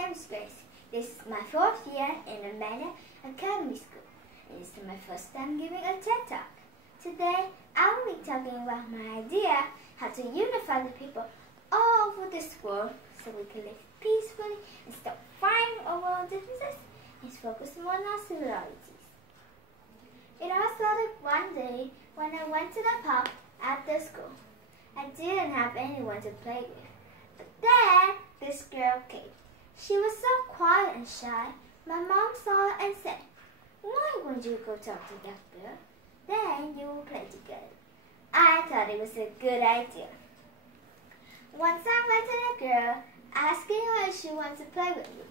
name is Grace. This is my 4th year in the Manor Academy School. It is my first time giving a TED Talk. Today, I will be talking about my idea how to unify the people all over this world so we can live peacefully and stop fighting over our differences and focus more on our similarities. It all started one day when I went to the park after school. I didn't have anyone to play with. But then, this girl came. She was so quiet and shy. My mom saw her and said, "Why won't you go talk to that girl? Then you will play together." I thought it was a good idea. Once I went to the girl, asking her if she wanted to play with me.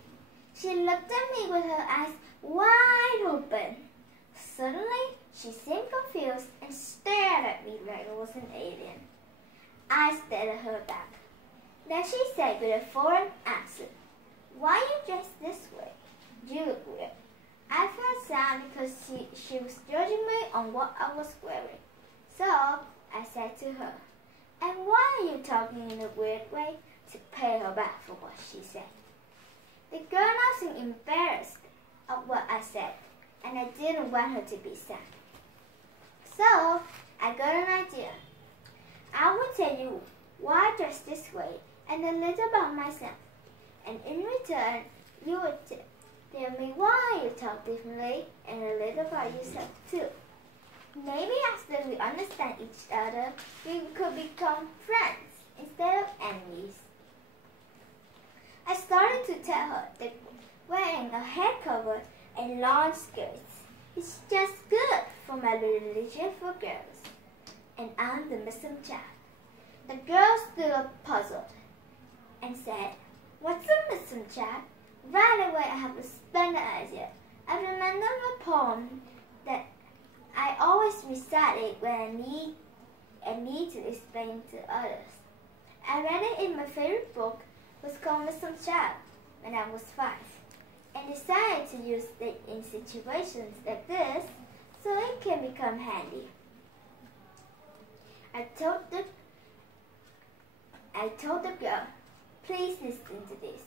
She looked at me with her eyes wide open. Suddenly, she seemed confused and stared at me like I was an alien. I stared at her back. Then she said with a foreign accent, "Why are you dressed this way? You look weird." I felt sad because she was judging me on what I was wearing. So I said to her, "And why are you talking in a weird way?" to pay her back for what she said. The girl now seemed embarrassed of what I said, and I didn't want her to be sad. So I got an idea. I will tell you why I dress this way and a little about myself. And in return, you would tell me why you talk differently and a little about yourself too. Maybe after we understand each other, we could become friends instead of enemies. I started to tell her that wearing a head cover and long skirts is just good for my religion for girls. And I'm the Muslim child. The girl stood up puzzled and said, "What's a Muslim child?" Right away I have a splendid idea. I remembered a poem that I always recite when I need to explain to others. I read it in my favorite book, was called Muslim Child, when I was 5, and decided to use it in situations like this so it can become handy. I told the girl, "Please listen to this,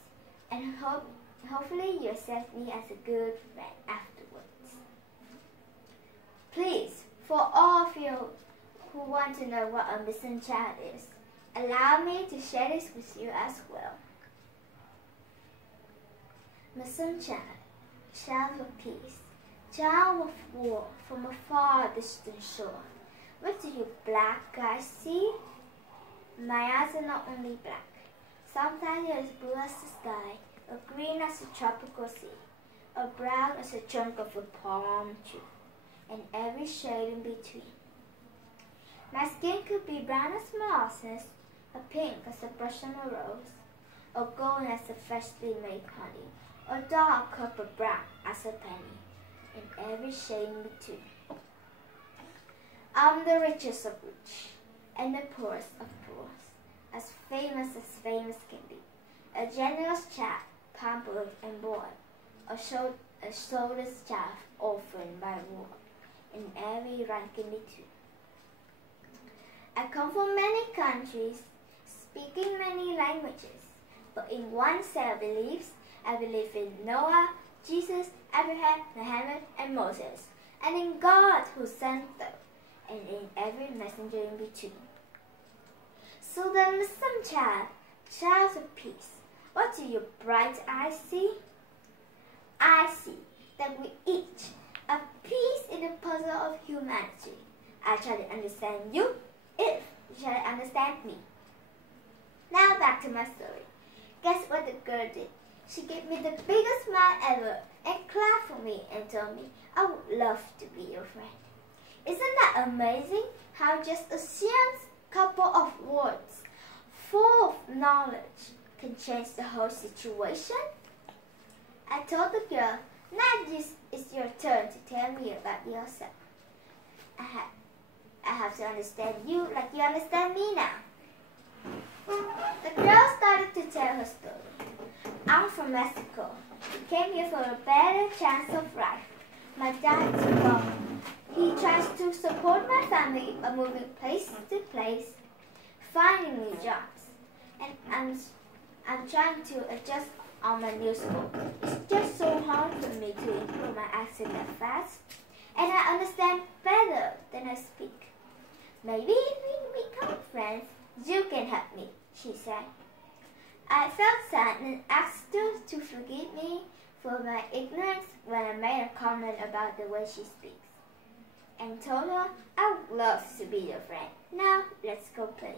and hopefully you accept me as a good friend afterwards. Please, for all of you who want to know what a Muslim child is, allow me to share this with you as well. Muslim child, child of peace, child of war from a far distant shore. What do you black guys see? My eyes are not only black. Sometimes they're as blue as the sky, or green as a tropical sea, or brown as a trunk of a palm tree, and every shade in between. My skin could be brown as molasses, or pink as a brush on a rose, or golden as a freshly made honey, or dark copper brown as a penny, and every shade in between. I'm the richest of rich, and the poorest of poor, as famous can be, a generous child, pampered and born, a soulless child orphaned by war, in every rank in between. I come from many countries, speaking many languages, but in one set of beliefs, I believe in Noah, Jesus, Abraham, Muhammad, and Moses, and in God who sent them, and in every messenger in between. So the Muslim child, child of peace, what do your bright eyes see? I see that we each a piece in the puzzle of humanity. I try to understand you if you try to understand me. Now back to my story. Guess what the girl did? She gave me the biggest smile ever and clapped for me and told me I would love to be your friend. Isn't that amazing how just a simple couple of words full of knowledge can change the whole situation? I told the girl, "Now this is your turn to tell me about yourself. I have to understand you like you understand me now." The girl started to tell her story. "I'm from Mexico. We came here for a better chance of life. My dad is a farmer. He tries to support my family by moving place to place, finding new jobs. And I'm trying to adjust on my new school. It's just so hard for me to improve my accent that fast, and I understand better than I speak. Maybe if we become friends, you can help me, she said. I felt sad and asked her to forgive me for my ignorance when I made a comment about the way she speaks, and told her I would love to be your friend. Now let's go play.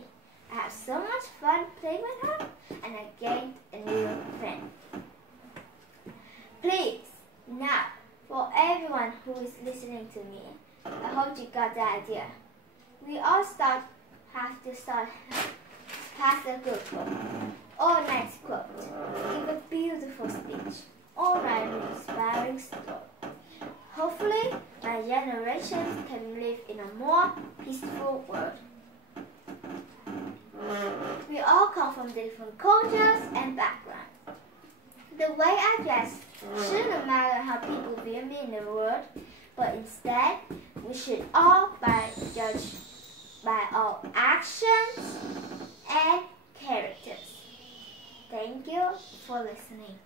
I had so much fun playing with her, and I gained a new friend. Please, now, for everyone who is listening to me, I hope you got the idea. We all have to start past a good quote, or nice quote, give a beautiful speech, or write an inspiring story. Hopefully, my generation can live in a more peaceful world. We all come from different cultures and backgrounds. The way I dress shouldn't matter how people view me in the world, but instead, we should all be judged by our actions and characters. Thank you for listening.